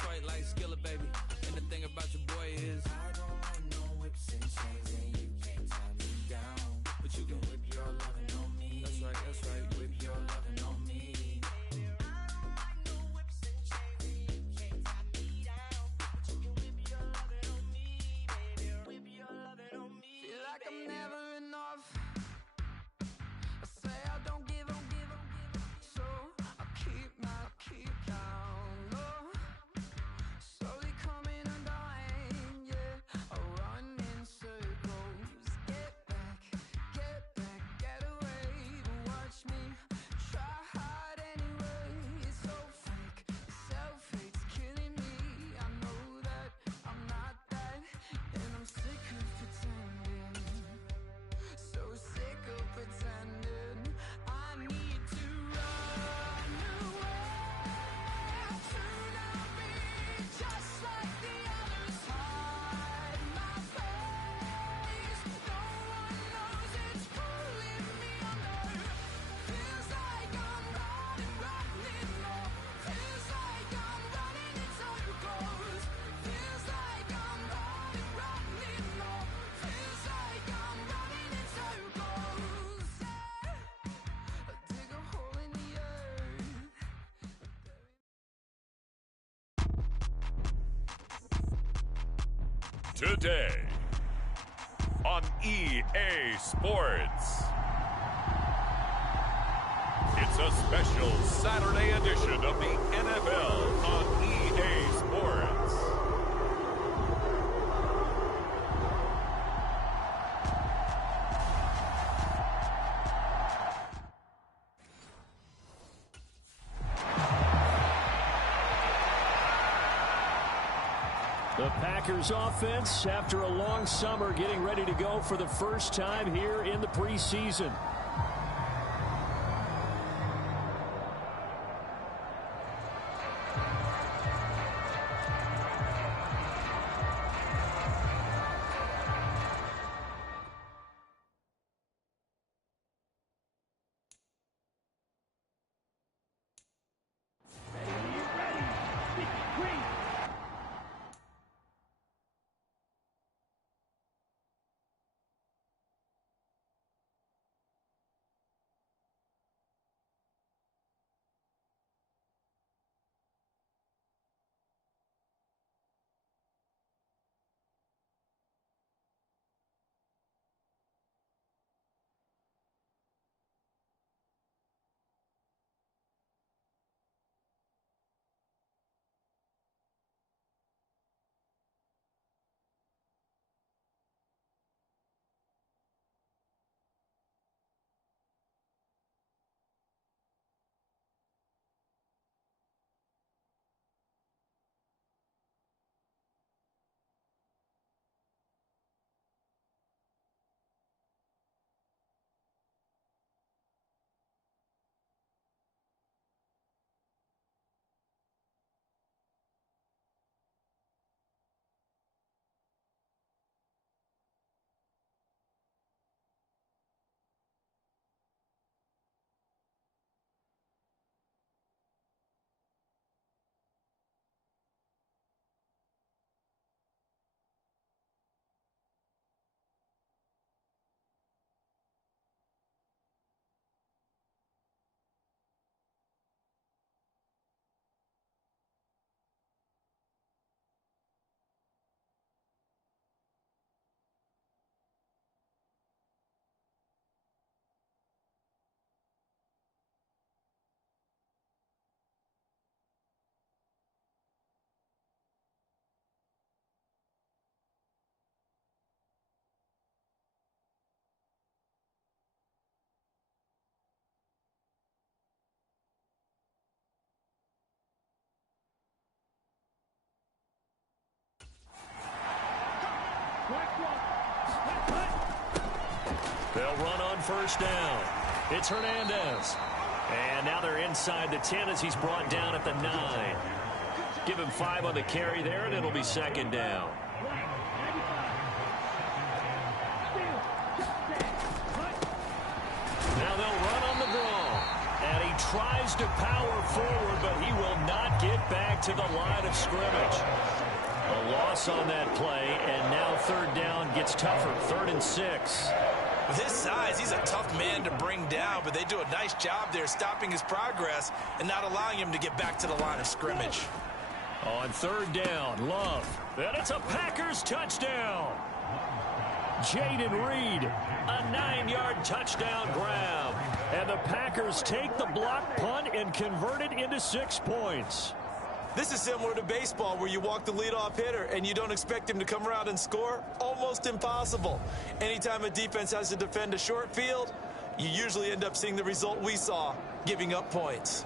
Detroit like Skillet, baby. And the thing about your boy is I don't want no whips and chains, and you can't tie me down. But you can whip your lovin' on me. That's right, whip your lovin' on me. Today on EA Sports, it's a special Saturday edition of the NFL on EA Sports. The Packers offense, after a long summer, getting ready to go for the first time here in the preseason. They'll run on first down. It's Hernandez. And now they're inside the 10 as he's brought down at the 9. Give him 5 on the carry there, and it'll be second down. Now they'll run on the draw. And he tries to power forward, but he will not get back to the line of scrimmage. A loss on that play, and now third down gets tougher. 3rd and 6. With his size, he's a tough man to bring down, but they do a nice job there stopping his progress and not allowing him to get back to the line of scrimmage. On 3rd down, Love. And it's a Packers touchdown. Jaden Reed, a 9-yard touchdown grab. And the Packers take the block punt and convert it into 6 points. This is similar to baseball where you walk the leadoff hitter and you don't expect him to come around and score. Almost impossible. Anytime a defense has to defend a short field, you usually end up seeing the result we saw, giving up points.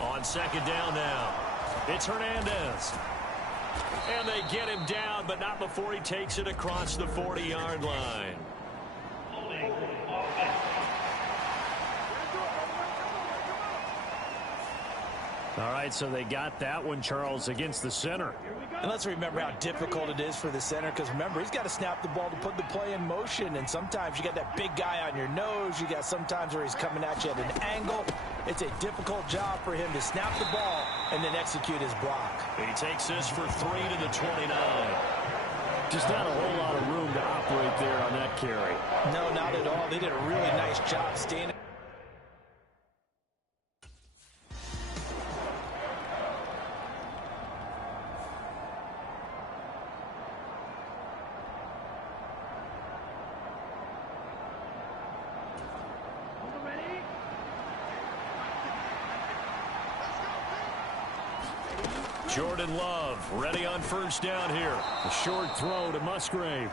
On 2nd down now, it's Hernandez. And they get him down, but not before he takes it across the 40-yard line. All right, so they got that one, Charles, against the center. And let's remember how difficult it is for the center, because remember, he's got to snap the ball to put the play in motion, and sometimes you got that big guy on your nose. You got sometimes where he's coming at you at an angle. It's a difficult job for him to snap the ball and then execute his block. He takes this for 3 to the 29. Just not a whole lot of room to operate there on that carry. No, not at all. They did a really nice job standing. Jordan Love ready on 1st down here. A short throw to Musgrave.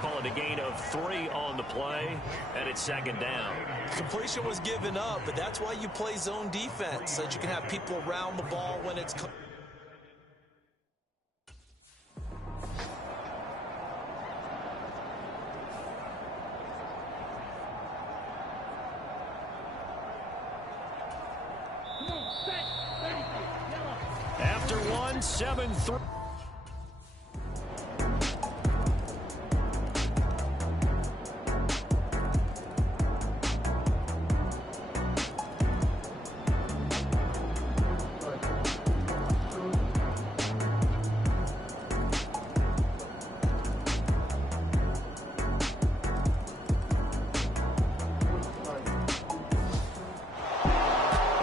Call it a gain of 3 on the play, and it's 2nd down. Completion was given up, but that's why you play zone defense, so that you can have people around the ball when it's... After 7-3.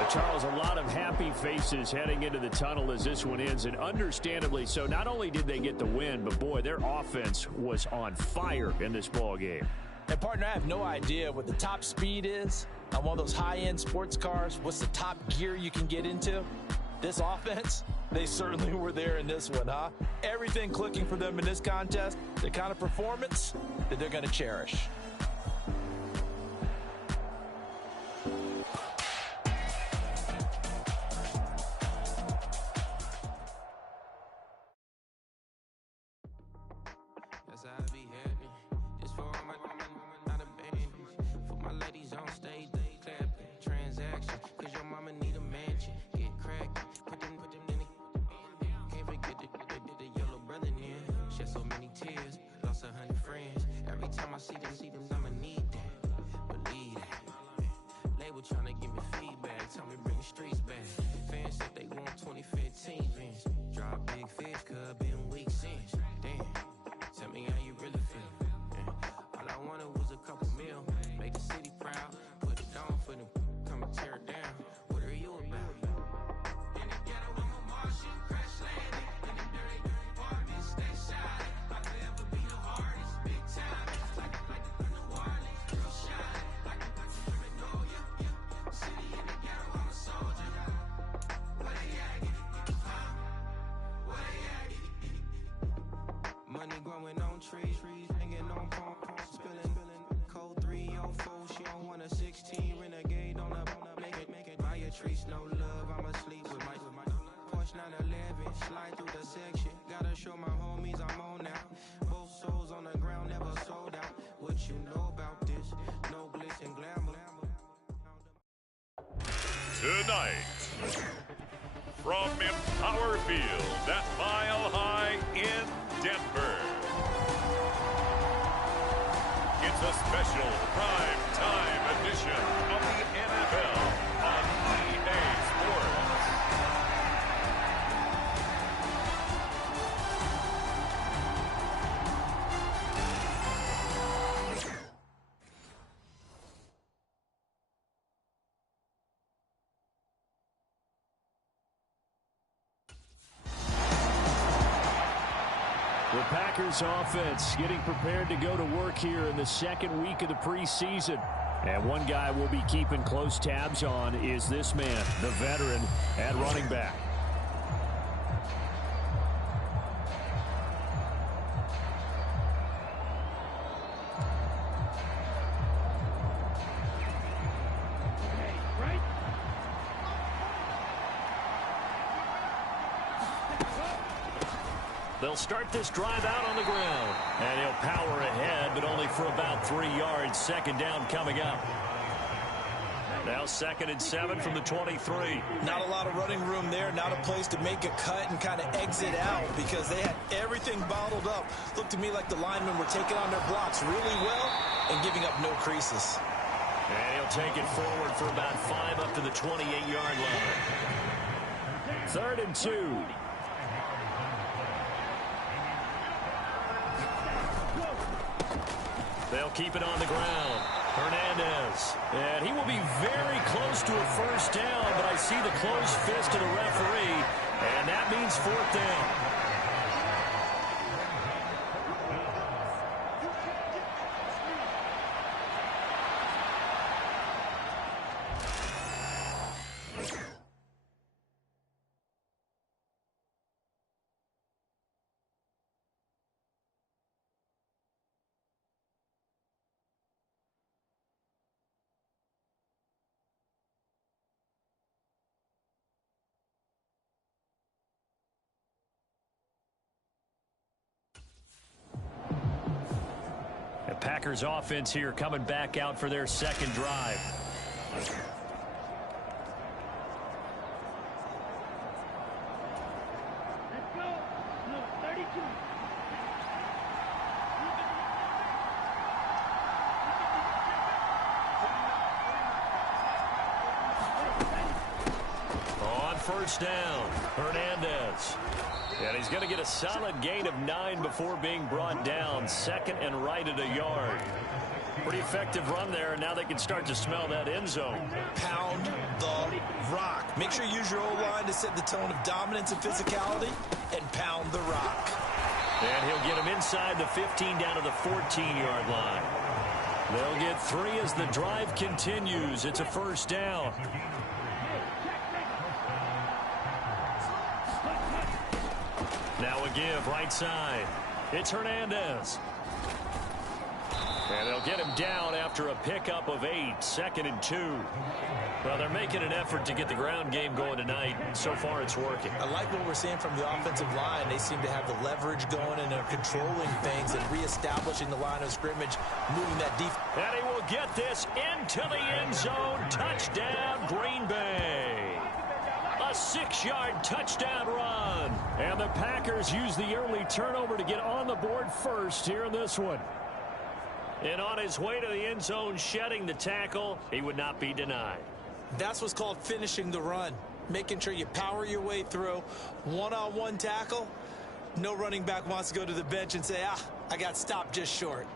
Charles, a lot of happy faces heading into the tunnel as this one ends, and understandably so. Not only did they get the win, but boy, their offense was on fire in this ball game. And partner, I have no idea what the top speed is on one of those high-end sports cars. What's the top gear you can get into? This offense, they certainly were there in this one, huh? Everything clicking for them in this contest, the kind of performance that they're going to cherish. see them, I'ma need that. Believe that. Label tryna give me feedback, tell me bring the streets back. Fans said they want 2015 Vince. Drop big fish, cuz been weeks since. Damn, tell me how you really feel. All I wanted was a couple mil, make the city proud, put it on for them, come and tear it down. What are you about? In the ghetto, I'm a Martian, crash landing. In the dirty apartments, stay shiny. I could ever be the hardest, big time. Like New Orleans, real shiny. Like a Magnolia, city in the ghetto, I'm a soldier. Where they at? Huh? Where they at? Money growing on trees, hanging on palm, spilling. Code 304, she don't want a 16 renegade on a make it. Buy a trees, no love, I'ma sleep with my Porsche 911, slide through the section. Gotta show my homies I'm on now. Both souls on the ground, never sold out. What you know about this? No glitz and glamour. Tonight, from Empower Field at Mile High in Denver, it's a special prime time edition of the NFL on EA Sports. The Packers offense getting prepared to go to work here in the second week of the preseason. And one guy we'll be keeping close tabs on is this man, the veteran at running back. They'll start this drive out on the ground. And he'll power ahead, but only for about 3 yards. Second down coming up. Now 2nd and 7 from the 23. Not a lot of running room there. Not a place to make a cut and kind of exit out because they had everything bottled up. Looked to me like the linemen were taking on their blocks really well and giving up no creases. And he'll take it forward for about 5 up to the 28-yard line. 3rd and 2. They'll keep it on the ground. Hernandez. And he will be very close to a first down, but I see the closed fist of the referee, and that means 4th down. The Packers offense here coming back out for their second drive. Let's go. Look, 32. On first down, Hernandez. And he's going to get a solid gain of 9 before being brought down. 2nd and right at a yard. Pretty effective run there, and now they can start to smell that end zone. Pound the rock. Make sure you use your O-line to set the tone of dominance and physicality, and pound the rock. And he'll get him inside the 15 down to the 14-yard line. They'll get 3 as the drive continues. It's a first down. Now a give right side. It's Hernandez. And they'll get him down after a pickup of 8. 2nd and 2. Well, they're making an effort to get the ground game going tonight. So far, it's working. I like what we're seeing from the offensive line. They seem to have the leverage going, and they're controlling things and reestablishing the line of scrimmage, moving that defense. And he will get this into the end zone. Touchdown, Green Bay. A 6-yard touchdown run. And the Packers use the early turnover to get on the board first here in this one. And on his way to the end zone, shedding the tackle, he would not be denied. That's what's called finishing the run. Making sure you power your way through. One-on-one tackle. No running back wants to go to the bench and say, I got stopped just short.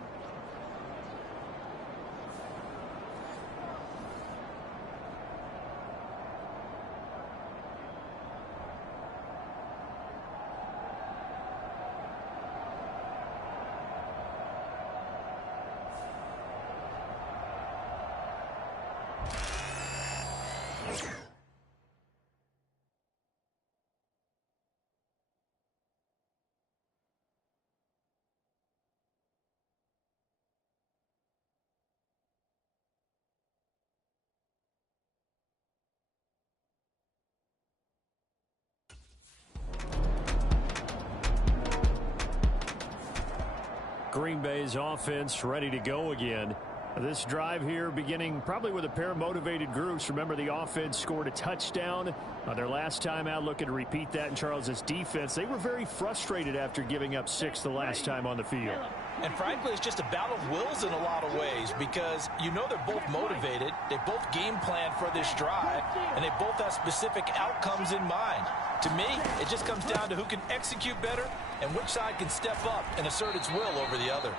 Green Bay's offense ready to go again. This drive here beginning probably with a pair of motivated groups. Remember, the offense scored a touchdown on their last time out, looking to repeat that in Charles's defense. They were very frustrated after giving up 6 the last time on the field. And frankly, it's just a battle of wills in a lot of ways because you know they're both motivated. They both game plan for this drive, and they both have specific outcomes in mind. To me, it just comes down to who can execute better and which side can step up and assert its will over the other.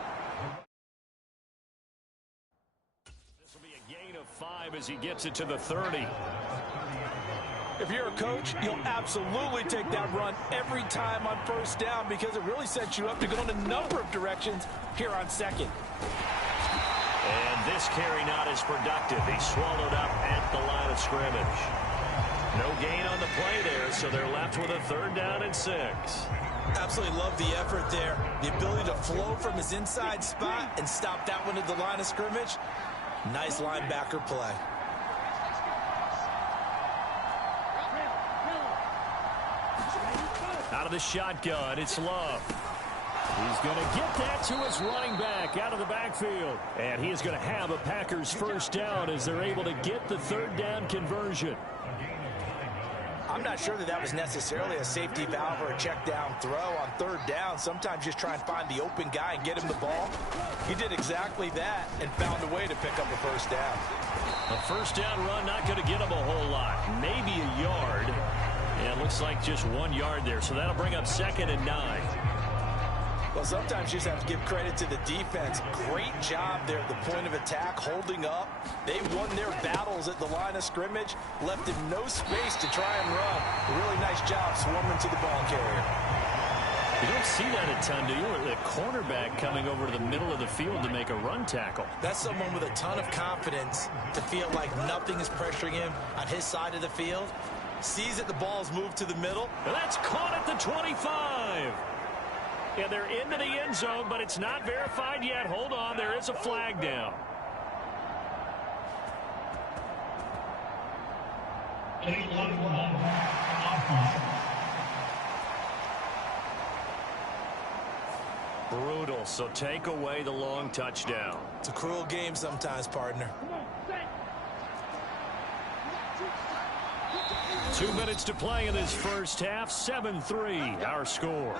This will be a gain of 5 as he gets it to the 30. If you're a coach, you'll absolutely take that run every time on first down because it really sets you up to go in a number of directions here on second. And this carry not as productive. He swallowed up at the line of scrimmage. No gain on the play there, so they're left with a 3rd down and 6. Absolutely love the effort there. The ability to flow from his inside spot and stop that one at the line of scrimmage. Nice linebacker play. Out of the shotgun, it's Love. He's going to get that to his running back out of the backfield. And he is going to have a Packers 1st down as they're able to get the 3rd down conversion. I'm not sure that was necessarily a safety valve or a check down throw on 3rd down. Sometimes just try and find the open guy and get him the ball. He did exactly that and found a way to pick up a 1st down. A 1st down run not going to get him a whole lot. Maybe a yard. Yeah, it looks like just 1 yard there. So that'll bring up 2nd and 9. Well, sometimes you just have to give credit to the defense. Great job there at the point of attack, holding up. They won their battles at the line of scrimmage, left him no space to try and run. A really nice job swarming to the ball carrier. You don't see that a ton, do you? The cornerback coming over to the middle of the field to make a run tackle. That's someone with a ton of confidence to feel like nothing is pressuring him on his side of the field. Sees that the ball's moved to the middle. And that's caught at the 25. Yeah, they're into the end zone, but it's not verified yet. Hold on, there is a flag down. Brutal, so take away the long touchdown. It's a cruel game sometimes, partner. 2 minutes to play in this 1st half. 7-3, our score.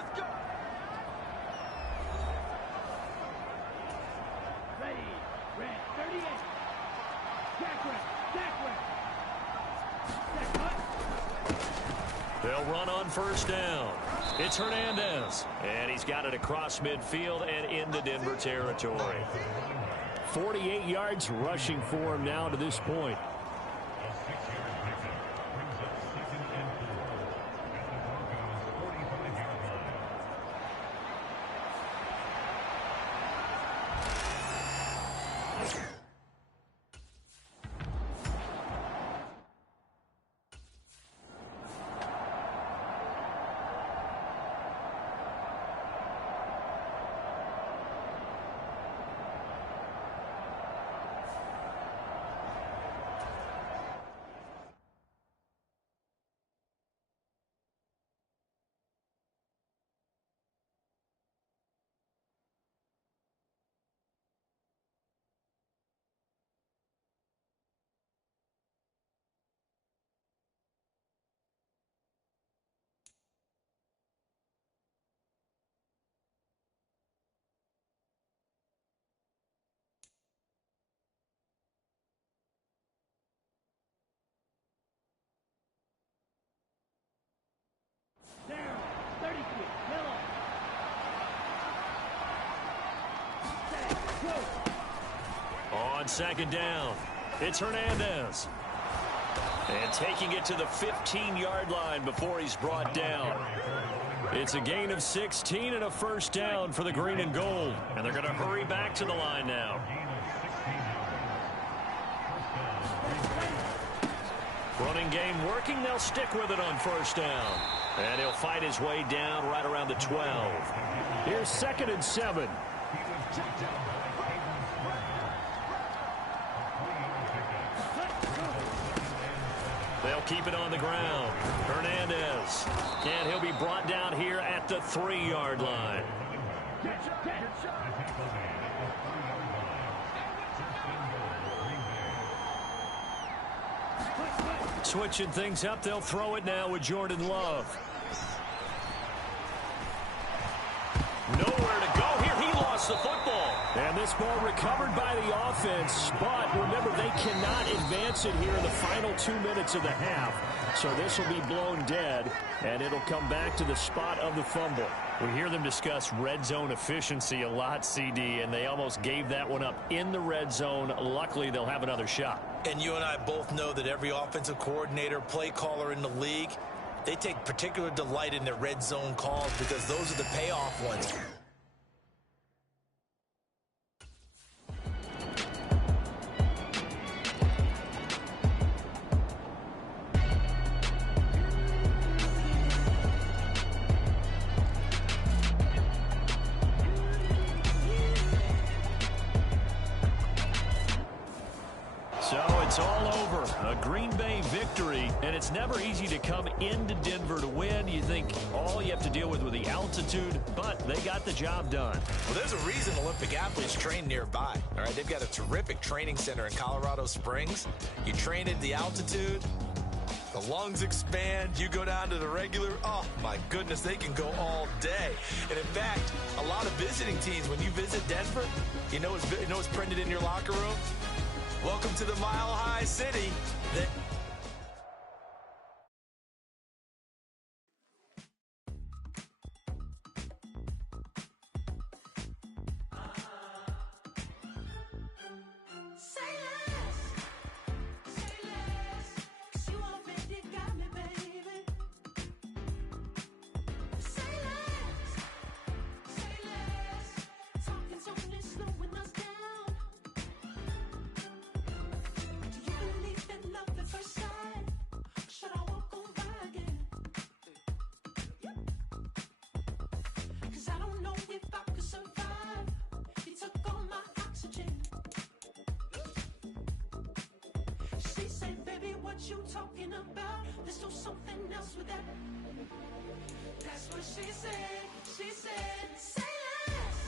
They'll run on 1st down. It's Hernandez. And he's got it across midfield and into Denver territory. 48 yards rushing for him now to this point. On second down, it's Hernandez. And taking it to the 15-yard line before he's brought down. It's a gain of 16 and a first down for the green and gold. And they're going to hurry back to the line now. Running game working. They'll stick with it on first down. And he'll fight his way down right around the 12. Here's 2nd and 7. They'll keep it on the ground. Hernandez. And he'll be brought down here at the 3-yard line. Switching things up, they'll throw it now with Jordan Love. Nowhere to go here. He lost the football. And this ball recovered by the offense. But remember, they cannot advance it here in the final 2 minutes of the half. So this will be blown dead, and it'll come back to the spot of the fumble. We hear them discuss red zone efficiency a lot, CD, and they almost gave that one up in the red zone. Luckily, they'll have another shot. And you and I both know that every offensive coordinator, play caller in the league, they take particular delight in their red zone calls because those are the payoff ones. It's all over. A Green Bay victory, and it's never easy to come into Denver to win. You think all you have to deal with the altitude, but they got the job done. Well, there's a reason Olympic athletes train nearby. All right, they've got a terrific training center in Colorado Springs. You train at the altitude, the lungs expand, you go down to the regular, oh my goodness, they can go all day. And in fact, a lot of visiting teams, when you visit Denver, you know what's printed in your locker room? Welcome to the Mile High City. You talking about? Let's do something else with that. That's what she said. She said, say less.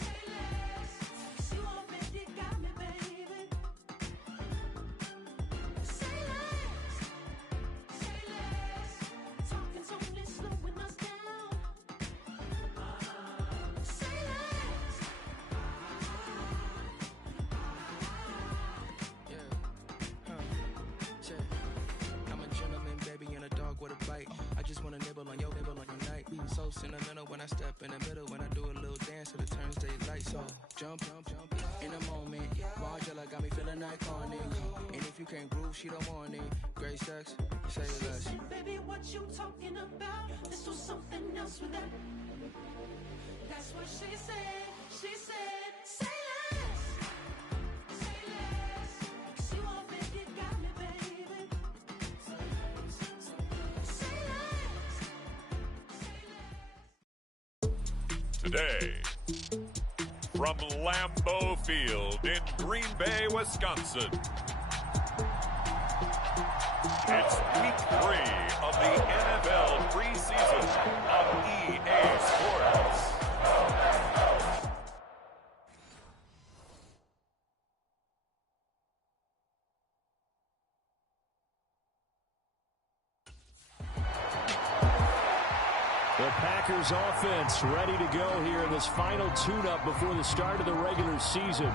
Say less. You already got me, baby. Say less. Say less. Talking's only slowing us down. Say less. I'm a gentleman, baby, and a dog with a bite. I just wanna nibble on your night. So sentimental when I step in the middle. When I do a little dance till it turns daylight. So jump in a moment. Margella got me feeling iconic. And if you can't groove, she don't want it. Great sex, say less. She said, baby, what you talking about? Let's do something else with that. That's what she said. She said, say less. Say less. You already got me, baby. Say less. Today, from Lambeau Field in Green Bay, Wisconsin, it's week 3 of the NFL preseason on EA Sports. The Packers offense ready to go here in this final tune-up before the start of the regular season.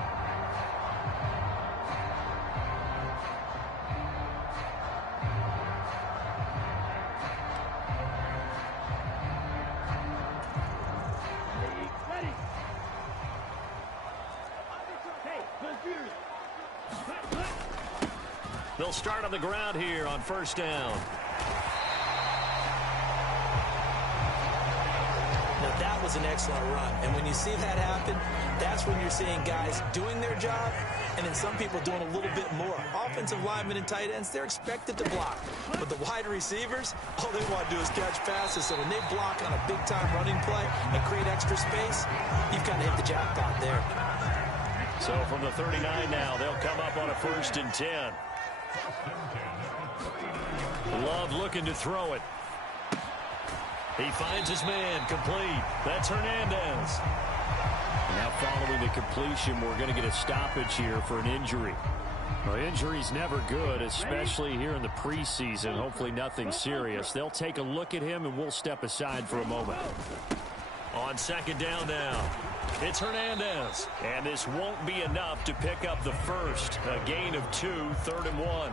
They'll start on the ground here on first down. Now, that was an excellent run. And when you see that happen, that's when you're seeing guys doing their job and then some people doing a little bit more. Offensive linemen and tight ends, they're expected to block. But the wide receivers, all they want to do is catch passes. So when they block on a big-time running play and create extra space, you've kind of hit the jackpot there. So from the 39 now, they'll come up on a 1st and 10. Love looking to throw it. He finds his man, complete. That's Hernandez. Now following the completion, we're going to get a stoppage here for an injury. Well, injury's never good, especially here in the preseason. Hopefully nothing serious. They'll take a look at him, and we'll step aside for a moment. On 2nd down now, it's Hernandez. And this won't be enough to pick up the first. A gain of 2, 3rd and 1.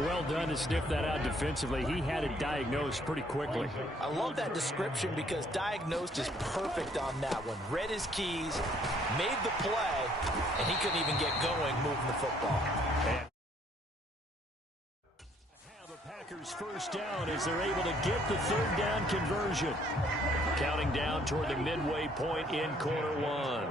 Well done to sniff that out defensively. He had it diagnosed pretty quickly. I love that description because diagnosed is perfect on that one. Read his keys, made the play, and he couldn't even get going moving the football. And have the Packers 1st down as they're able to get the 3rd down conversion. Counting down toward the midway point in quarter 1.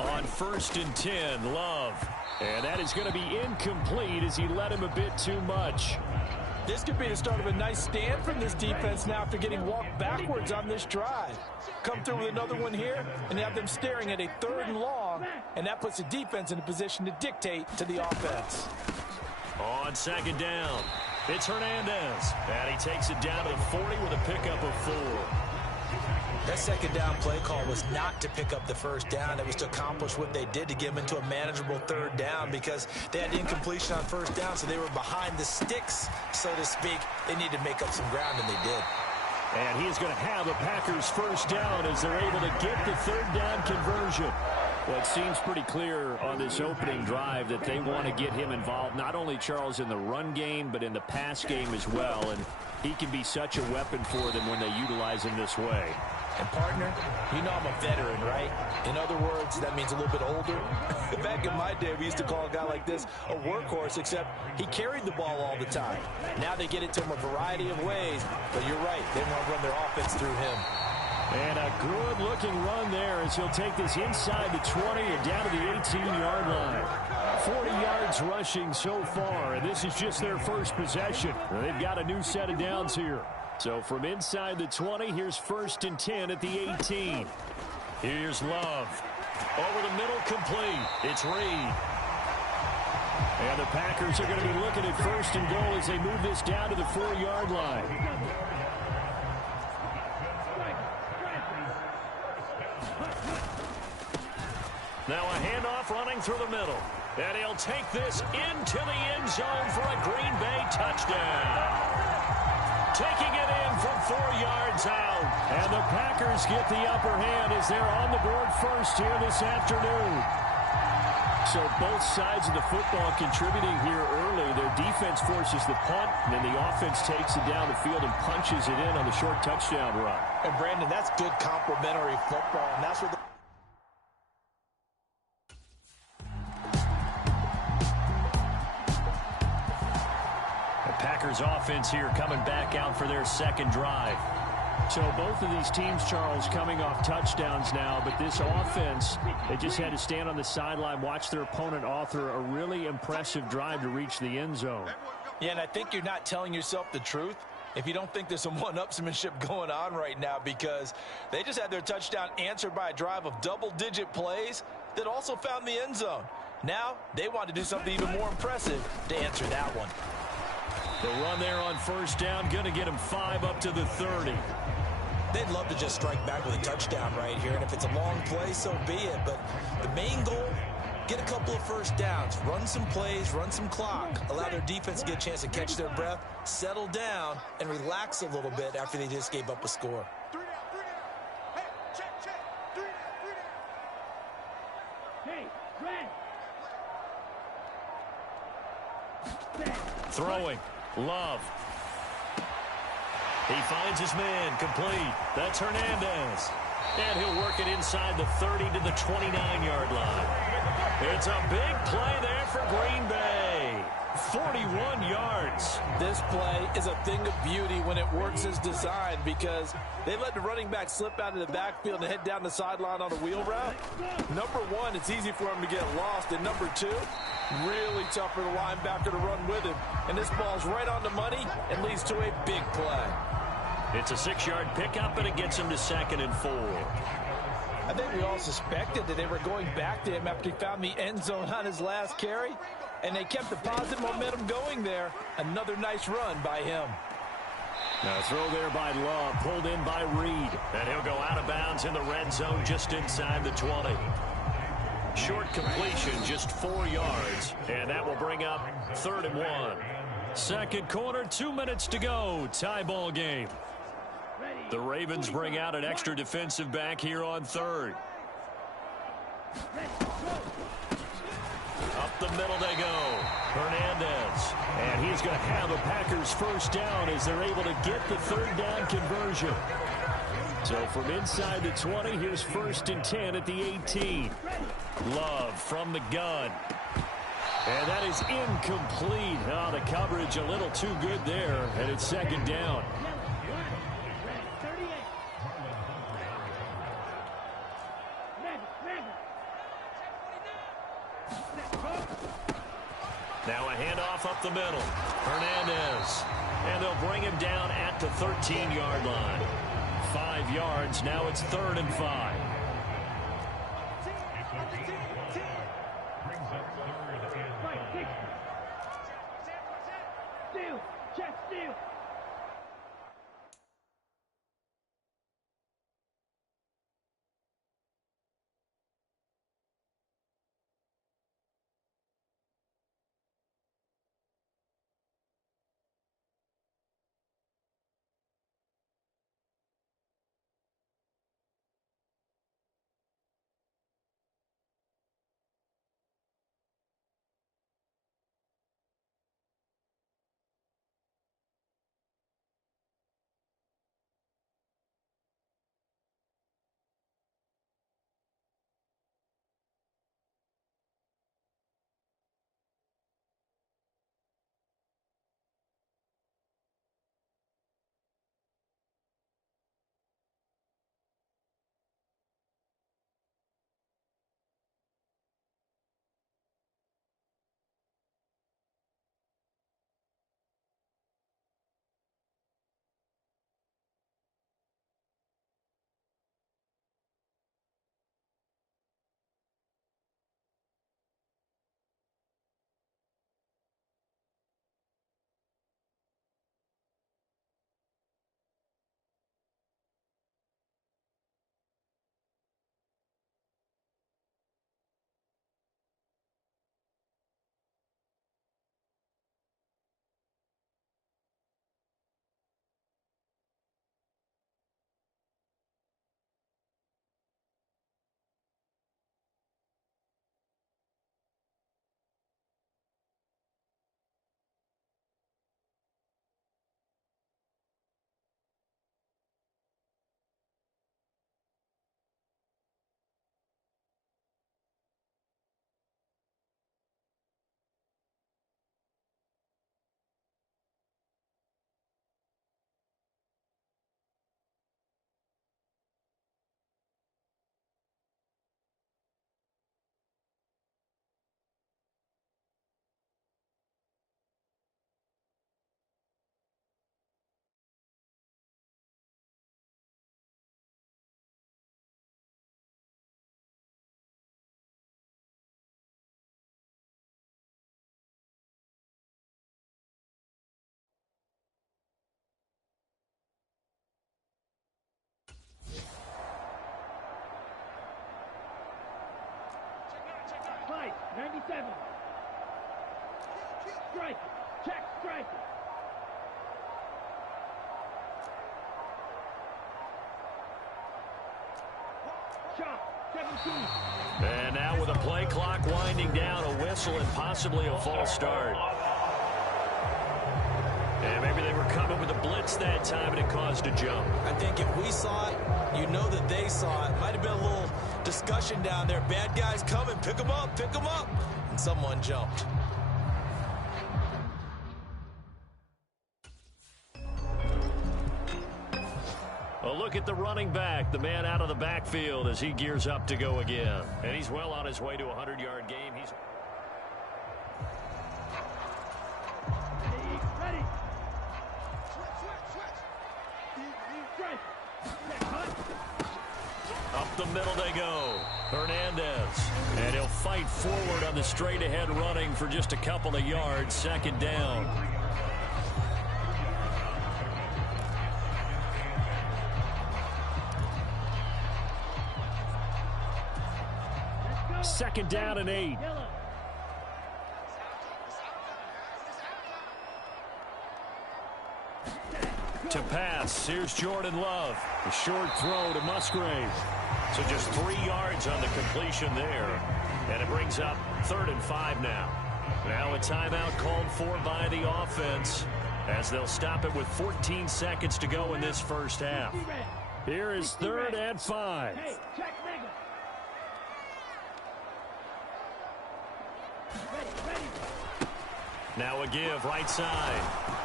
On 1st and 10, Love. And that is going to be incomplete as he led him a bit too much. This could be the start of a nice stand from this defense now after getting walked backwards on this drive. Come through with another one here, and you have them staring at a 3rd and long, and that puts the defense in a position to dictate to the offense. On 2nd down, it's Hernandez. And he takes it down to the 40 with a pickup of 4. That 2nd down play call was not to pick up the 1st down. It was to accomplish what they did to get them into a manageable 3rd down because they had incompletion on 1st down, so they were behind the sticks, so to speak. They needed to make up some ground, and they did. And he is going to have a Packers 1st down as they're able to get the 3rd down conversion. Well, it seems pretty clear on this opening drive that they want to get him involved, not only, Charles, in the run game, but in the pass game as well. And he can be such a weapon for them when they utilize him this way. And, partner, you know I'm a veteran, right? In other words, that means a little bit older. Back in my day, we used to call a guy like this a workhorse, except he carried the ball all the time. Now they get it to him a variety of ways. But you're right, they want to run their offense through him. And a good-looking run there as he'll take this inside the 20 and down to the 18-yard line. 40 yards rushing so far, and this is just their first possession. They've got a new set of downs here. So from inside the 20, here's 1st and 10 at the 18. Here's Love. Over the middle, complete. It's Reed. And the Packers are going to be looking at 1st and goal as they move this down to the 4-yard line. Now a handoff running through the middle. And he'll take this into the end zone for a Green Bay touchdown. Taking it in from 4 yards out. And the Packers get the upper hand as they're on the board first here this afternoon. So both sides of the football contributing here early. Their defense forces the punt, and then the offense takes it down the field and punches it in on the short touchdown run. And, Brandon, that's good complementary football, and that's where the Packers offense here coming back out for their 2nd drive. So both of these teams, Charles, coming off touchdowns now, but this offense, they just had to stand on the sideline, watch their opponent author a really impressive drive to reach the end zone. Yeah, and I think you're not telling yourself the truth if you don't think there's some one-upsmanship going on right now, because they just had their touchdown answered by a drive of double-digit plays that also found the end zone. Now they want to do something even more impressive to answer that one. The run there on 1st down, going to get him 5 up to the 30. They'd love to just strike back with a touchdown right here, and if it's a long play, so be it. But the main goal, get a couple of 1st downs, run some plays, run some clock, allow their defense to get a chance to catch their breath, settle down, and relax a little bit after they just gave up a score. 3 down. Hey, check. 3 down. Hey, Brad. Throwing. Love. He finds his man, complete. That's Hernandez. And he'll work it inside the 30 to the 29-yard line. It's a big play there for Green Bay. 41 yards. This play is a thing of beauty when it works as designed because they let the running back slip out of the backfield and head down the sideline on a wheel route. Number one, it's easy for him to get lost. And number two, really tough for the linebacker to run with him. And this ball's right on the money and leads to a big play. It's a 6-yard pickup, and it gets him to 2nd and 4. I think we all suspected that they were going back to him after he found the end zone on his last carry. And they kept the positive momentum going there. Another nice run by him. Now throw there by Love, pulled in by Reed. And he'll go out of bounds in the red zone just inside the 20. Short completion, just 4 yards. And that will bring up 3rd and 1. Second quarter, 2 minutes to go. Tie ball game. The Ravens bring out an extra defensive back here on 3rd. Up the middle they go. Hernandez. And he's going to have a Packers first down as they're able to get the 3rd down conversion. So from inside the 20, here's 1st and 10 at the 18. Love from the gun. And that is incomplete. Oh, the coverage a little too good there, and it's 2nd down. Now a handoff up the middle. Hernandez. And they'll bring him down at the 13-yard line. 5 yards. Now it's 3rd and 5. Fight, 97. Strike. Check, strike. Shot, 17. And now with a play clock winding down, a whistle and possibly a false start. And maybe they were coming with a blitz that time, and it caused a jump. I think if we saw it, you know that they saw it. Might have been a little discussion down there. Bad guys coming. Pick them up. Pick them up. And someone jumped. A look at the running back, the man out of the backfield as he gears up to go again. And he's well on his way to a 100-yard game. He's Ready. up the middle they go. Hernandez. And he'll fight forward on the straight-ahead running for just a couple of yards. Second down. Second down and 8. To pass, here's Jordan Love. A short throw to Musgrave. So just 3 yards on the completion there. And it brings up 3rd and 5 now. Now a timeout called for by the offense as they'll stop it with 14 seconds to go in this first half. Here is 3rd and 5. Hey, check Mega. Ready. Now a give right side.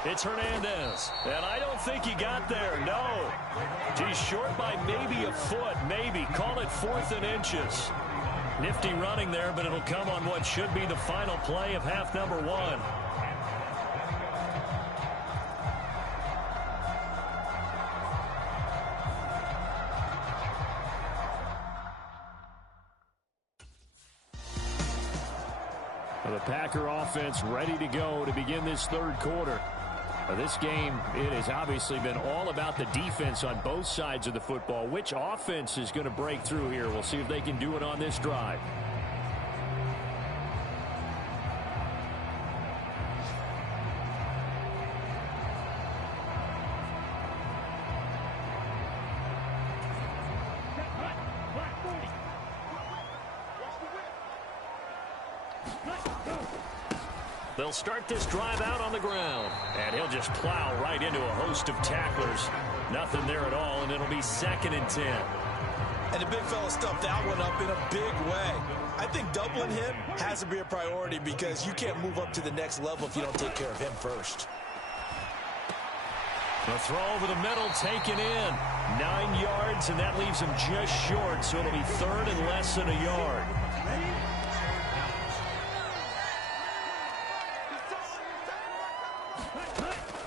It's Hernandez. And I don't think he got there. No. He's short by maybe a foot. Maybe. Call it 4th and inches. Nifty running there, but it'll come on what should be the final play of half number 1. The Packer offense ready to go to begin this 3rd quarter. This game, it has obviously been all about the defense on both sides of the football. Which offense is going to break through here? We'll see if they can do it on this drive. They'll start this drive out on the ground. And he'll just plow right into a host of tacklers. Nothing there at all, and it'll be 2nd and 10. And the big fella stuffed that one up in a big way. I think doubling him has to be a priority because you can't move up to the next level if you don't take care of him first. The throw over the middle taken in. 9 yards, and that leaves him just short, so it'll be 3rd and less than a yard.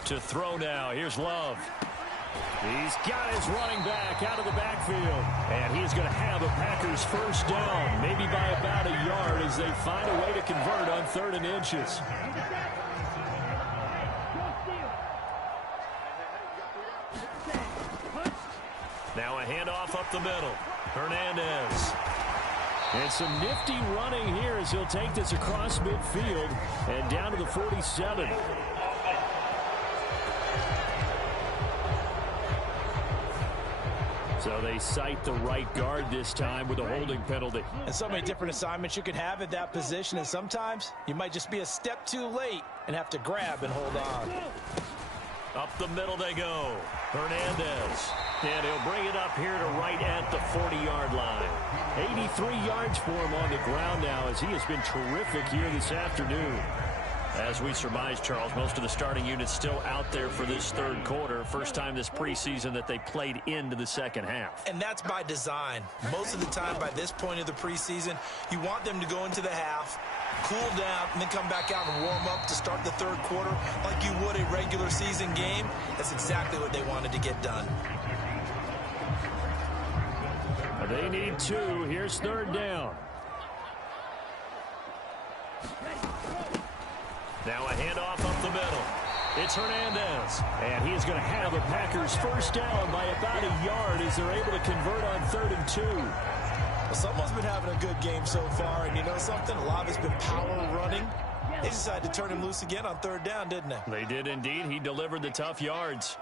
To throw now. Here's Love. He's got his running back out of the backfield. And he's going to have a Packers first down, maybe by about a yard as they find a way to convert on 3rd and inches. Now a handoff up the middle. Hernandez. And some nifty running here as he'll take this across midfield and down to the 47. So they cite the right guard this time with a holding penalty. And so many different assignments you can have at that position, and sometimes you might just be a step too late and have to grab and hold on. Up the middle they go. Hernandez. And he'll bring it up here to right at the 40-yard line. 83 yards for him on the ground now as he has been terrific here this afternoon. As we surmise, Charles, most of the starting units still out there for this 3rd quarter. First time this preseason that they played into the second half. And that's by design. Most of the time by this point of the preseason, you want them to go into the half, cool down, and then come back out and warm up to start the 3rd quarter like you would a regular season game. That's exactly what they wanted to get done. They need 2. Here's 3rd down. Now a handoff up the middle. It's Hernandez. And he is going to have a Packers first down by about a yard as they're able to convert on 3rd and 2. Well, someone's been having a good game so far, and you know something? A lot of it's been power running. They decided to turn him loose again on 3rd down, didn't they? They did indeed. He delivered the tough yards.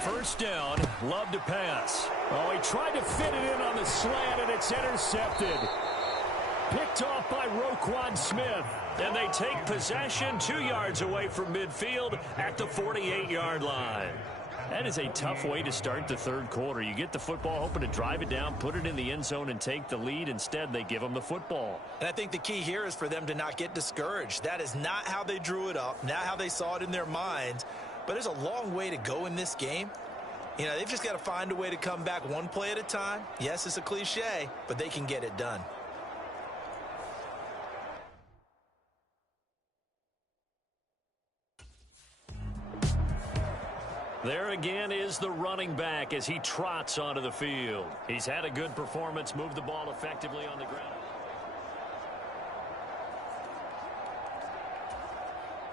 First down, Love to pass. Oh, he tried to fit it in on the slant, and it's intercepted. Picked off by Roquan Smith. And they take possession 2 yards away from midfield at the 48-yard line. That is a tough way to start the third quarter. You get the football, hoping to drive it down, put it in the end zone, and take the lead. Instead, they give them the football. And I think the key here is for them to not get discouraged. That is not how they drew it up, not how they saw it in their minds. But there's a long way to go in this game. You know, they've just got to find a way to come back one play at a time. Yes, it's a cliche, but they can get it done. There again is the running back as he trots onto the field. He's had a good performance, moved the ball effectively on the ground.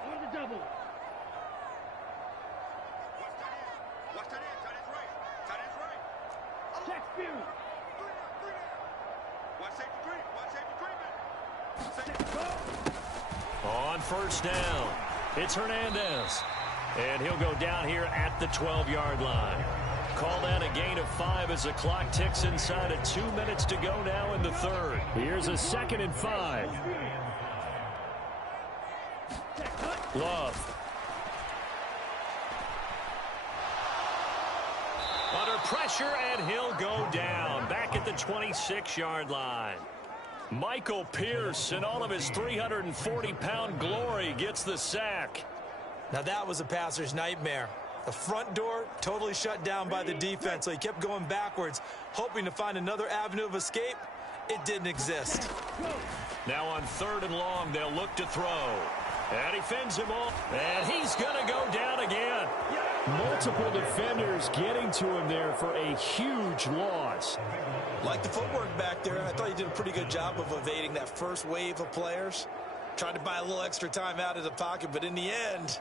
On the double. Watch that end. Tight end's right. Tight end's right. Check speed. Three down. Watch safety three. Watch safety three, man. On first down, it's Hernandez. And he'll go down here at the 12-yard line. Call that a gain of 5 as the clock ticks inside of 2 minutes to go now in the third. Here's a 2nd and 5. Love. Under pressure, and he'll go down. Back at the 26-yard line. Michael Pierce, in all of his 340-pound glory, gets the sack. Now that was a passer's nightmare. The front door totally shut down by the defense, so he kept going backwards, hoping to find another avenue of escape. It didn't exist. Now on 3rd and long, they'll look to throw. And he fends him off, and he's going to go down again. Multiple defenders getting to him there for a huge loss. Like the footwork back there, I thought he did a pretty good job of evading that first wave of players. Tried to buy a little extra time out of the pocket, but in the end,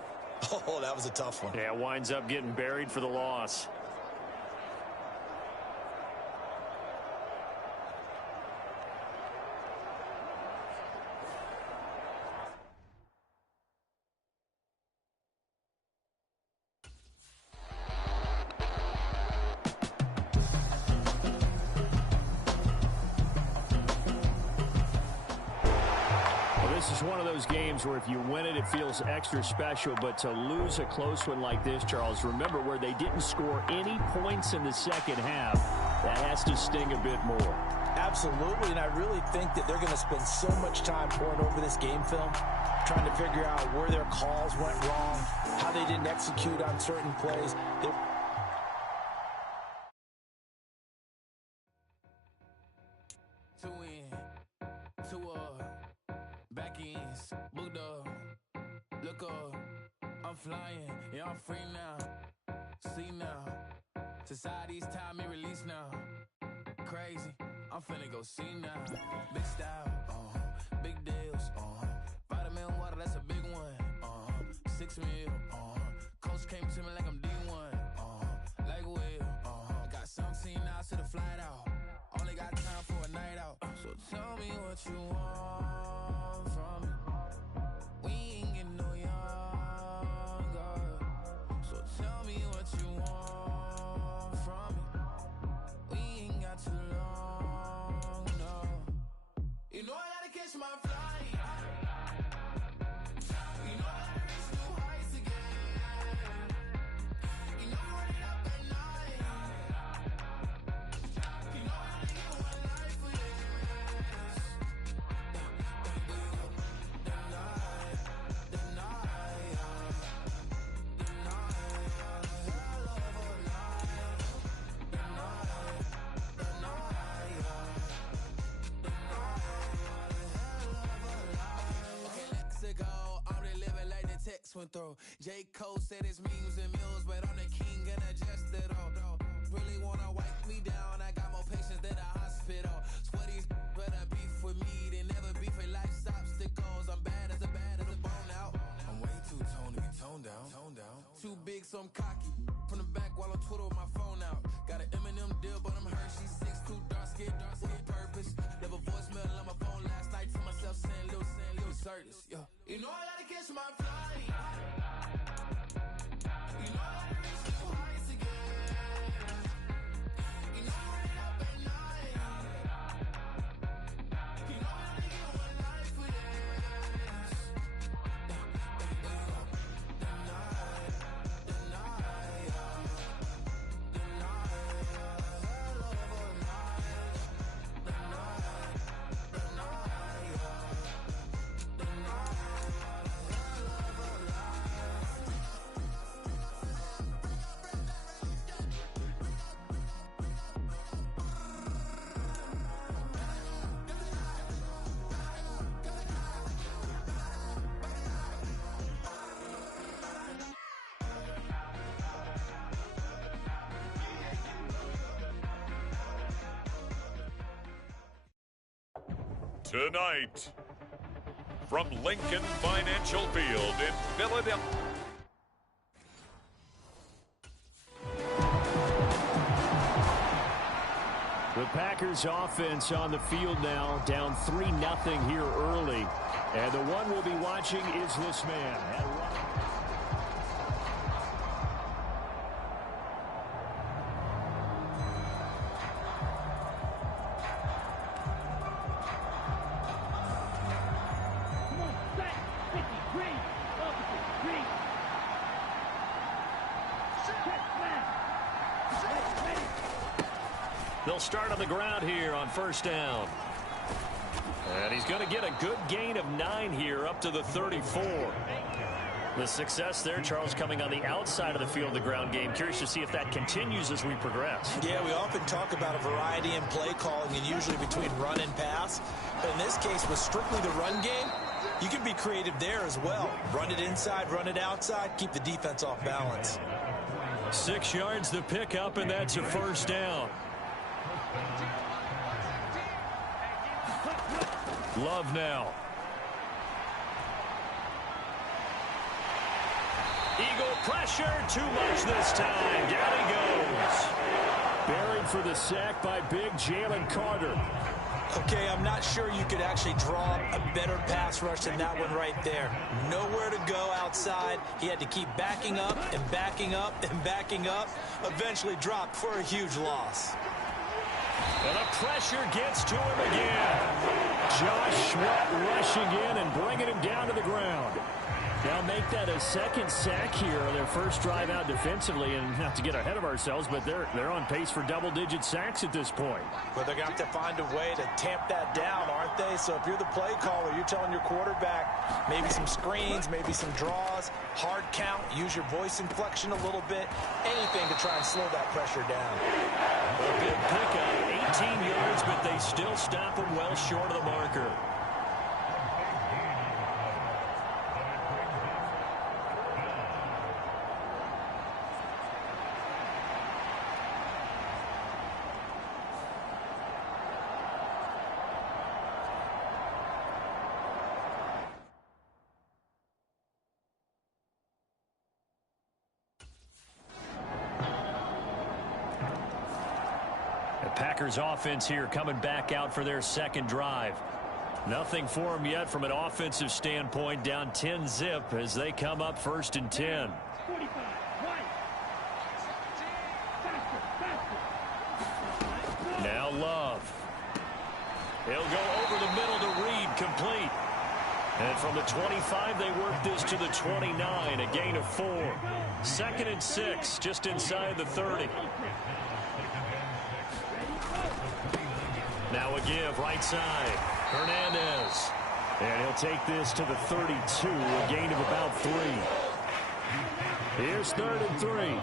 oh, that was a tough one. Yeah, winds up getting buried for the loss. This is one of those games where if you win it, it feels extra special. But to lose a close one like this, Charles, remember where they didn't score any points in the second half. That has to sting a bit more. Absolutely, and I really think that they're going to spend so much time pouring over this game film, trying to figure out where their calls went wrong, how they didn't execute on certain plays. Booked up, look up, I'm flying, yeah, I'm free now. See now, society's time me release now. Crazy, I'm finna go see now. Big style, big deals, vitamin water, that's a big one. 6 mil, coach came to me like I'm D1, like Will, got 17 hours to the flight out. Only got time for a night out. So tell me what you want from me. We ain't getting no younger. So tell me what you want from me. We ain't got too long, no. You know I gotta catch my flight. You know I gotta reach new heights again. You know I run it up at night. You know I gotta get one life for this. Went through. J. Cole said it's memes and mills, but I'm the king and adjust it all. Really wanna wipe me down, I got more patience than a hospital. Sweaty better beef with me than never beef with life's obstacles. I'm bad as a bone out. I'm way too toned to be toned down. Too big, so I'm cocky. From the back while on Twitter with my phone out. Got an Eminem deal, but I'm Hershey's 6'2", dark skin with purpose. Never voicemail on my phone last night to myself saying Lil Curtis, yo. You know I gotta catch my flight. You know I gotta reach new heights again. You know I run it up at night. You know I gotta Tonight, from Lincoln Financial Field in Philadelphia. The Packers offense on the field now, down 3-0 here early. And the one we'll be watching is this man. They'll start on the ground here on first down. And he's going to get a good gain of 9 here up to the 34. The success there, Charles, coming on the outside of the field, the ground game. Curious to see if that continues as we progress. Yeah, we often talk about a variety in play calling and usually between run and pass. But in this case, with strictly the run game, you can be creative there as well. Run it inside, run it outside, keep the defense off balance. 6 yards the pickup, and that's a first down. Love now. Eagle pressure, too much this time. Down he goes. Buried for the sack by big Jalen Carter. Okay, I'm not sure you could actually draw a better pass rush than that one right there. Nowhere to go outside. He had to keep backing up and backing up and backing up. Eventually dropped for a huge loss. And the pressure gets to him again. Josh Sweat rushing in and bringing him down to the ground. Now make that a second sack here, their first drive out defensively, and not to get ahead of ourselves, but they're on pace for double-digit sacks at this point. But they're going to have to find a way to tamp that down, aren't they? So if you're the play caller, you're telling your quarterback maybe some screens, maybe some draws, hard count, use your voice inflection a little bit, anything to try and slow that pressure down. A big pickup, 18 yards, but they still stop him well short of the marker. Packers offense here coming back out for their second drive. Nothing for them yet from an offensive standpoint, down 10-zip as they come up first and 10. 45, right. Faster. Now Love. He'll go over the middle to Reed, complete. And from the 25, they work this to the 29, a gain of 4. Second and 6, just inside the 30. Now a give, right side. Hernandez. And he'll take this to the 32, a gain of about 3. Here's 3rd and 3.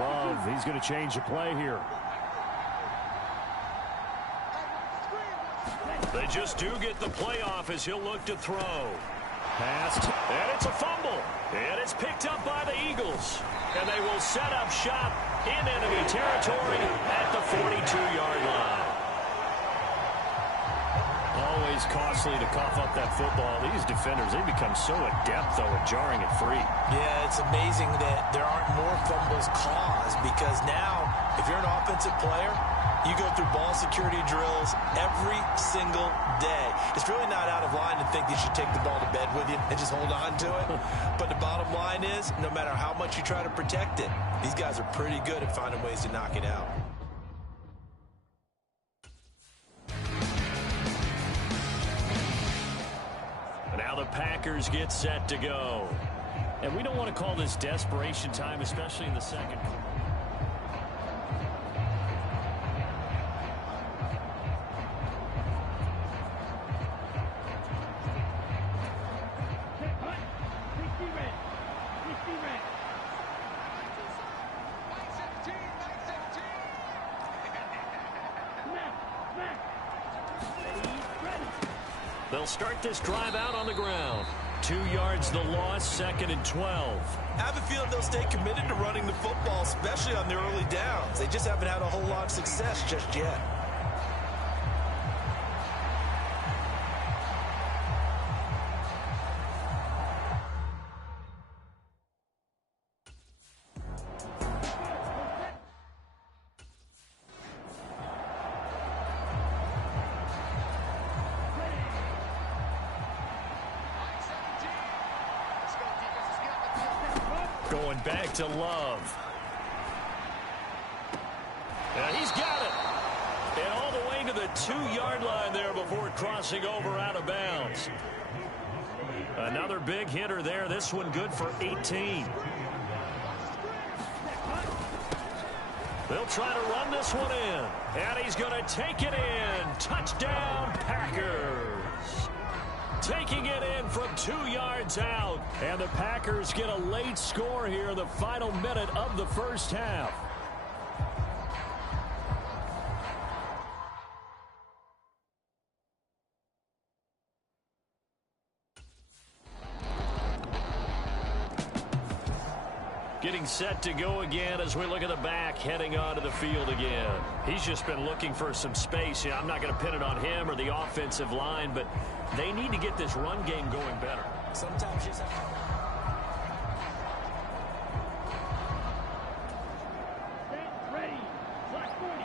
Love, he's going to change the play here. They just do get the playoff as he'll look to throw. Passed, and it's a fumble. And it's picked up by the Eagles. And they will set up shop in enemy territory at the 42-yard line. Always costly to cough up that football. These defenders, they become so adept, though, at jarring it free. Yeah, it's amazing that there aren't more fumbles caused because now, if you're an offensive player, you go through ball security drills every single day. It's really not out of line to think you should take the ball to bed with you and just hold on to it. But the bottom line is, no matter how much you try to protect it, these guys are pretty good at finding ways to knock it out. Now the Packers get set to go. And we don't want to call this desperation time, especially in the second. They'll start this drive out on the ground. 2 yards the loss, 2nd and 12. I have a feeling they'll stay committed to running the football, especially on their early downs. They just haven't had a whole lot of success just yet. Going back to Love. And he's got it. And all the way to the 2-yard line there before crossing over out of bounds. Another big hitter there. This one good for 18. They'll try to run this one in. And he's going to take it in. Touchdown, Packers. Taking it in from 2 yards out. And the Packers get a late score here in the final minute of the first half. Getting set to go again as we look at the back heading onto the field again. He's just been looking for some space. I'm not going to pin it on him or the offensive line, but they need to get this run game going better. Sometimes you just have to... Ready. Block 40.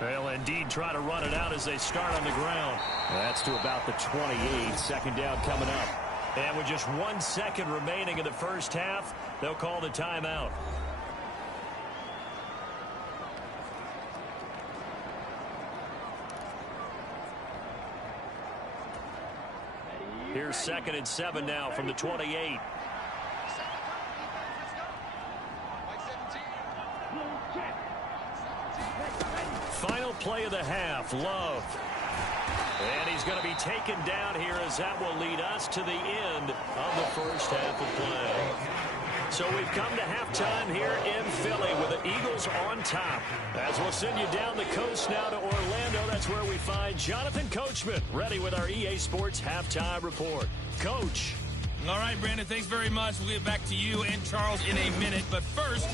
They'll indeed try to run it out as they start on the ground. That's to about the 28. 2nd down coming up. And with just 1 second remaining in the first half, they'll call the timeout. Here's 2nd and 7 now from the 28. Final play of the half, Love. And he's going to be taken down here as that will lead us to the end of the first half of play. So we've come to halftime here in Philly with the Eagles on top. As we'll send you down the coast now to Orlando, that's where we find Jonathan Coachman ready with our EA Sports Halftime Report. Coach. All right, Brandon, thanks very much. We'll get back to you and Charles in a minute. But first,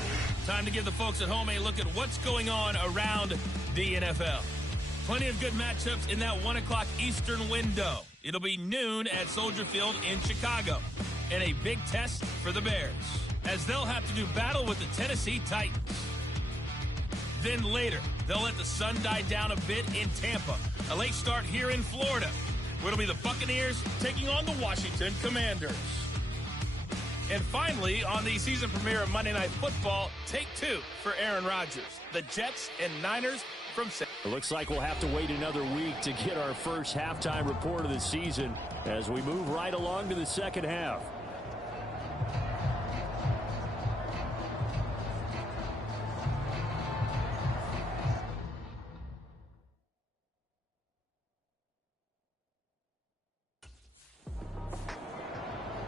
time to give the folks at home a look at what's going on around the NFL. Plenty of good matchups in that 1 o'clock Eastern window. It'll be noon at Soldier Field in Chicago. And a big test for the Bears, as they'll have to do battle with the Tennessee Titans. Then later, they'll let the sun die down a bit in Tampa. A late start here in Florida, where it'll be the Buccaneers taking on the Washington Commanders. And finally, on the season premiere of Monday Night Football, take 2 for Aaron Rodgers. The Jets and Niners from San. It looks like we'll have to wait another week to get our first halftime report of the season as we move right along to the second half.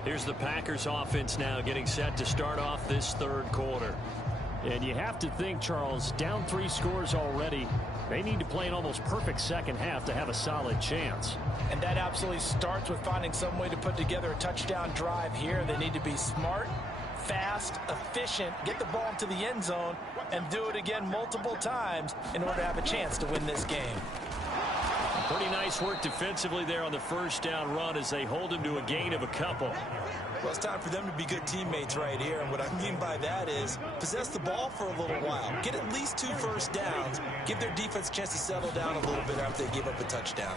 Here's the Packers offense now getting set to start off this third quarter. And you have to think, Charles, down 3 scores already. They need to play an almost perfect second half to have a solid chance. And that absolutely starts with finding some way to put together a touchdown drive here. They need to be smart, fast, efficient, get the ball into the end zone, and do it again multiple times in order to have a chance to win this game. Pretty nice work defensively there on the first down run as they hold him to a gain of a couple. Well, it's time for them to be good teammates right here. And what I mean by that is possess the ball for a little while. Get at least 2 first downs. Give their defense a chance to settle down a little bit after they give up a touchdown.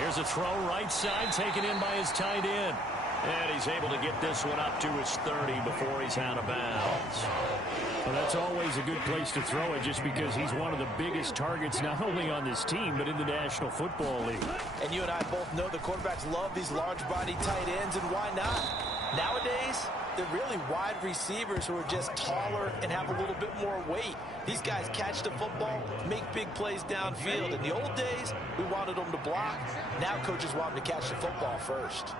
Here's a throw right side taken in by his tight end. And he's able to get this one up to his 30 before he's out of bounds. Well, that's always a good place to throw it just because he's one of the biggest targets not only on this team but in the National Football League. And you and I both know the quarterbacks love these large-body tight ends, and why not? Nowadays, they're really wide receivers who are just taller and have a little bit more weight. These guys catch the football, make big plays downfield. In the old days, we wanted them to block. Now coaches want them to catch the football first.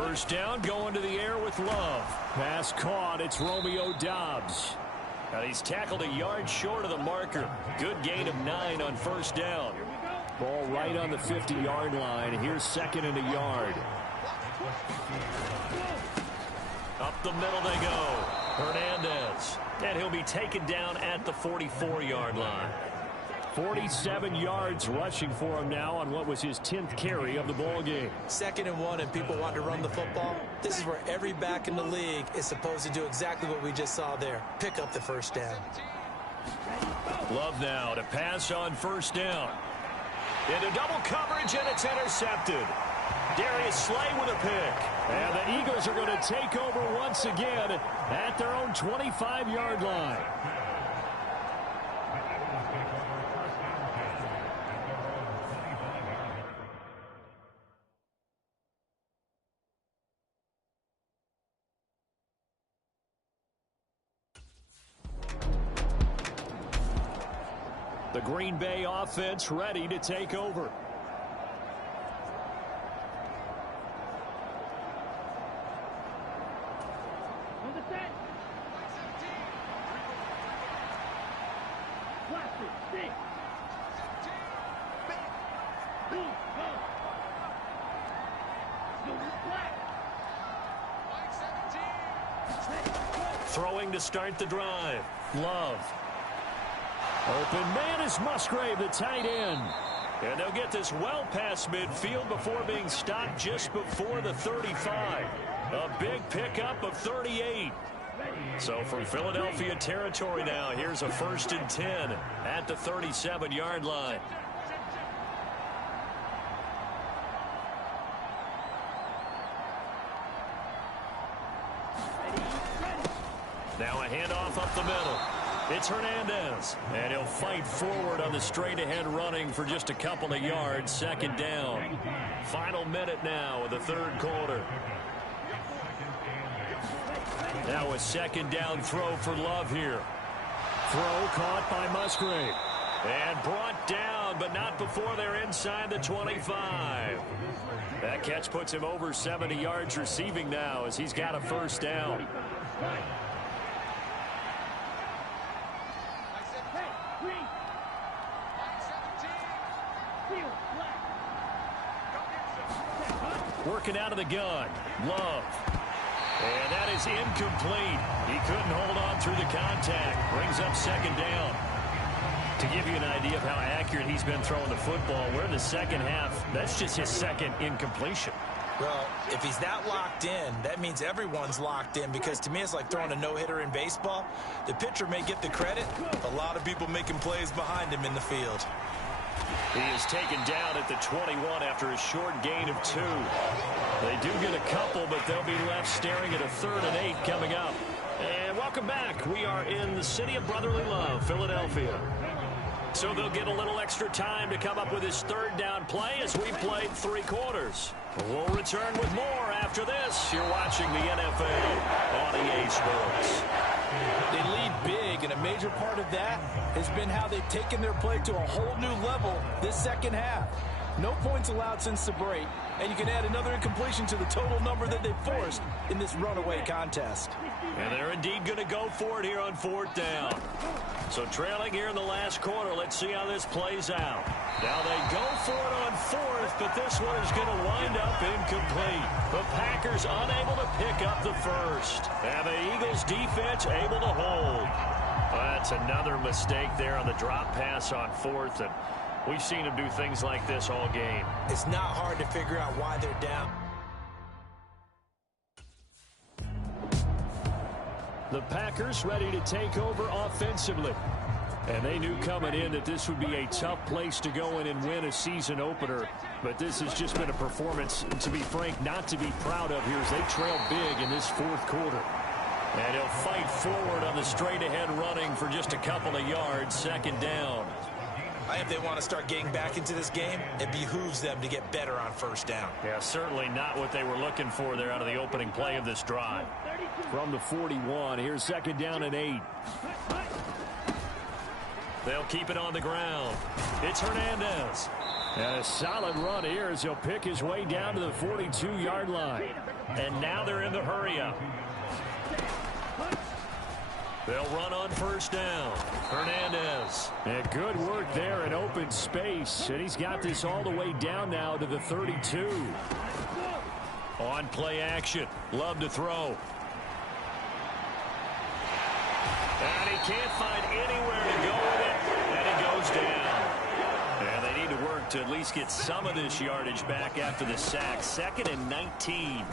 First down, going to the air with Love. Pass caught. It's Romeo Doubs. And he's tackled a yard short of the marker. Good gain of 9 on first down. Ball right on the 50-yard line. Here's second and a yard. Up the middle they go. Hernandez. And he'll be taken down at the 44-yard line. 47 yards rushing for him now on what was his 10th carry of the ball game. 2nd and 1 and people want to run the football. This is where every back in the league is supposed to do exactly what we just saw there. Pick up the first down. Love now to pass on first down. Into double coverage, and it's intercepted. Darius Slay with a pick. And the Eagles are going to take over once again at their own 25-yard line. The Green Bay offense ready to take over. On the set. Plastic, stick. Boom, go. Throwing to start the drive. Love. Open man is Musgrave, the tight end. And they'll get this well past midfield before being stopped just before the 35. A big pickup of 38. So from Philadelphia territory now, here's a 1st and 10 at the 37-yard line. Now a handoff up the middle. It's Hernandez, and he'll fight forward on the straight-ahead running for just a couple of yards. 2nd down. Final minute now of the 3rd quarter. Now a 2nd down throw for Love here. Throw caught by Musgrave. And brought down, but not before they're inside the 25. That catch puts him over 70 yards receiving now as he's got a 1st down. Working out of the gun. Love. And that is incomplete. He couldn't hold on through the contact. Brings up 2nd down. To give you an idea of how accurate he's been throwing the football, we're in the 2nd half. That's just his 2nd incompletion. Well, if he's that locked in, that means everyone's locked in, because to me it's like throwing a no-hitter in baseball. The pitcher may get the credit, a lot of people making plays behind him in the field. He is taken down at the 21 after a short gain of 2. They do get a couple, but they'll be left staring at a 3rd and 8 coming up. And welcome back. We are in the city of brotherly love, Philadelphia. So they'll get a little extra time to come up with his 3rd down play as we played 3 quarters. We'll return with more after this. You're watching the NFL on EA Sports. They lead big, and a major part of that has been how they've taken their play to a whole new level this 2nd half. No points allowed since the break, and you can add another incompletion to the total number that they forced in this runaway contest. And they're indeed going to go for it here on 4th down. So trailing here in the last quarter, let's see how this plays out. Now they go for it on 4th, but this one is going to wind up incomplete. The Packers unable to pick up the 1st. And the Eagles defense able to hold. That's another mistake there on the drop pass on 4th, and we've seen them do things like this all game. It's not hard to figure out why they're down. The Packers ready to take over offensively. And they knew coming in that this would be a tough place to go in and win a season opener. But this has just been a performance, to be frank, not to be proud of here as they trail big in this 4th quarter. And he'll fight forward on the straight-ahead running for just a couple of yards. 2nd down. If they want to start getting back into this game, it behooves them to get better on 1st down. Yeah, certainly not what they were looking for there out of the opening play of this drive. From the 41, here's 2nd down and 8. They'll keep it on the ground. It's Hernandez. And a solid run here as he'll pick his way down to the 42-yard line. And now they're in the hurry-up. They'll run on first down. Hernandez. And good work there in open space. And he's got this all the way down now to the 32. On play action. Love to throw. And he can't find anywhere to go with it. And it goes down. And they need to work to at least get some of this yardage back after the sack. 2nd and 19.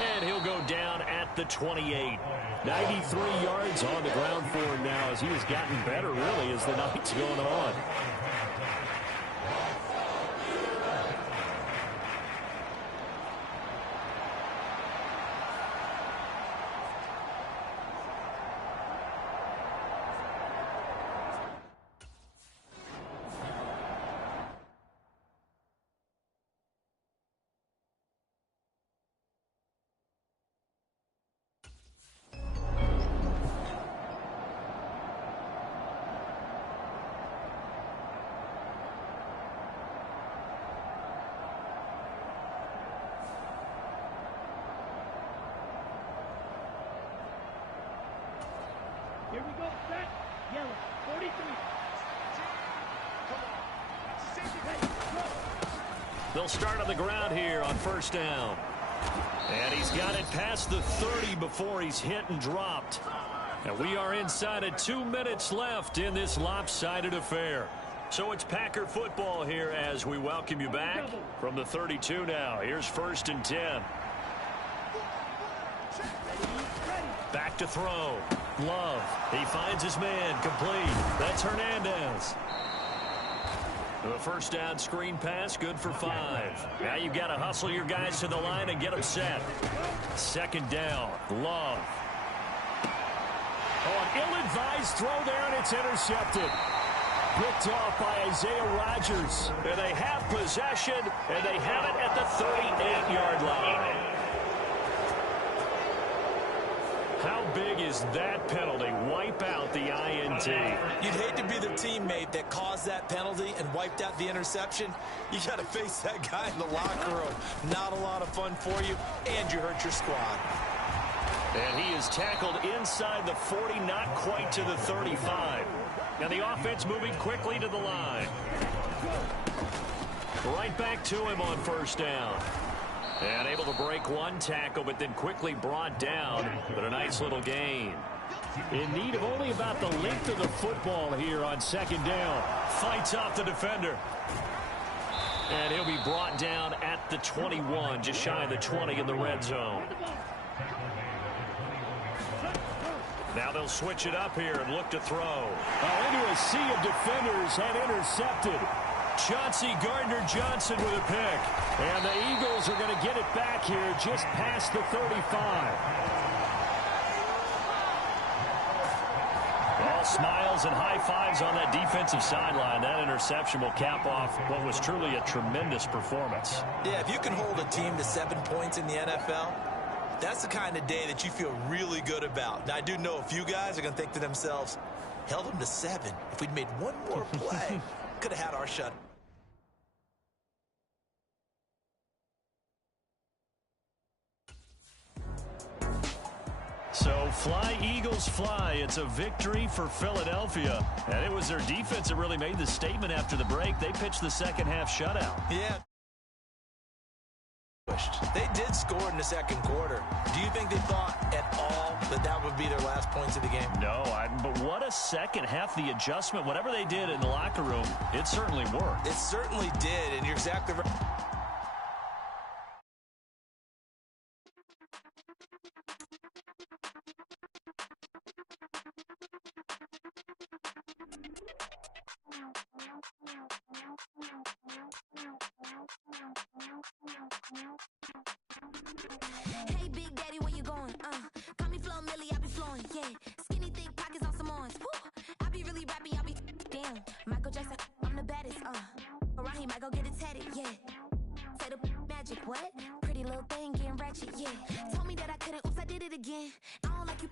And he'll go down at the 28. 93 yards on the ground for him now as he has gotten better, really, as the night's going on. Here we go, set, yellow, 43. They'll start on the ground here on first down. And he's got it past the 30 before he's hit and dropped. And we are inside of 2 minutes left in this lopsided affair. So it's Packer football here as we welcome you back from the 32 now. Here's 1st and 10. Back to throw. Love. He finds his man. Complete. That's Hernandez. The first down screen pass, good for 5. Now you've got to hustle your guys to the line and get them set. 2nd down. Love. Oh, an ill-advised throw there, and it's intercepted. Picked off by Isaiah Rodgers. And they have possession, and they have it at the 38-yard line. How big is that penalty? Wipe out the INT. You'd hate to be the teammate that caused that penalty and wiped out the interception. You got to face that guy in the locker room. Not a lot of fun for you, and you hurt your squad. And he is tackled inside the 40, not quite to the 35. And the offense moving quickly to the line. Right back to him on first down. And able to break one tackle, but then quickly brought down. But a nice little gain. In need of only about the length of the football here on 2nd down. Fights off the defender. And he'll be brought down at the 21, just shy of the 20 in the red zone. Now they'll switch it up here and look to throw. Into a sea of defenders and intercepted. Chauncey Gardner-Johnson with a pick. And the Eagles are going to get it back here just past the 35. All smiles and high fives on that defensive sideline. That interception will cap off what was truly a tremendous performance. Yeah, if you can hold a team to 7 points in the NFL, that's the kind of day that you feel really good about. Now, I do know a few guys are going to think to themselves, held them to 7. If we'd made one more play, could have had our shot. So fly, Eagles, fly. It's a victory for Philadelphia. And it was their defense that really made the statement after the break. They pitched the second half shutout. Yeah. They did score in the 2nd quarter. Do you think they thought at all that that would be their last points of the game? No, but what a second half. The adjustment, whatever they did in the locker room, it certainly worked. It certainly did, and you're exactly right. Hey, Big Daddy, where you going? Call me Flo Millie, I be flowing, yeah. Skinny, thick pockets on some arms. I be really rapping, I be damn. Michael Jackson, I'm the baddest, Around here, might go get it tatted, yeah. Say the magic, what? Pretty little thing getting ratchet, yeah. Told me that I couldn't, oops, I did it again. I don't like you.